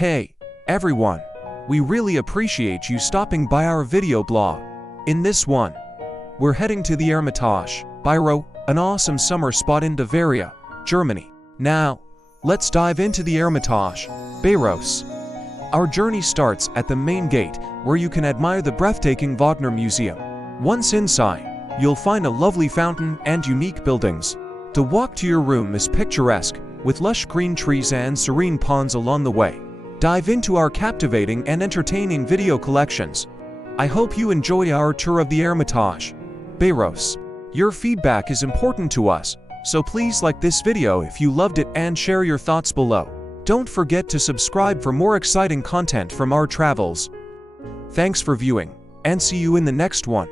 Hey, everyone! We really appreciate you stopping by our video blog. In this one, we're heading to the Hermitage Bayreuth, an awesome summer spot in Bavaria, Germany. Now, let's dive into the Hermitage Bayreuth. Our journey starts at the main gate, where you can admire the breathtaking Wagner Museum. Once inside, you'll find a lovely fountain and unique buildings. The walk to your room is picturesque, with lush green trees and serene ponds along the way. Dive into our captivating and entertaining video collections. I hope you enjoy our tour of the Hermitage Bayreuth. Your feedback is important to us, so please like this video if you loved it and share your thoughts below. Don't forget to subscribe for more exciting content from our travels. Thanks for viewing, and see you in the next one.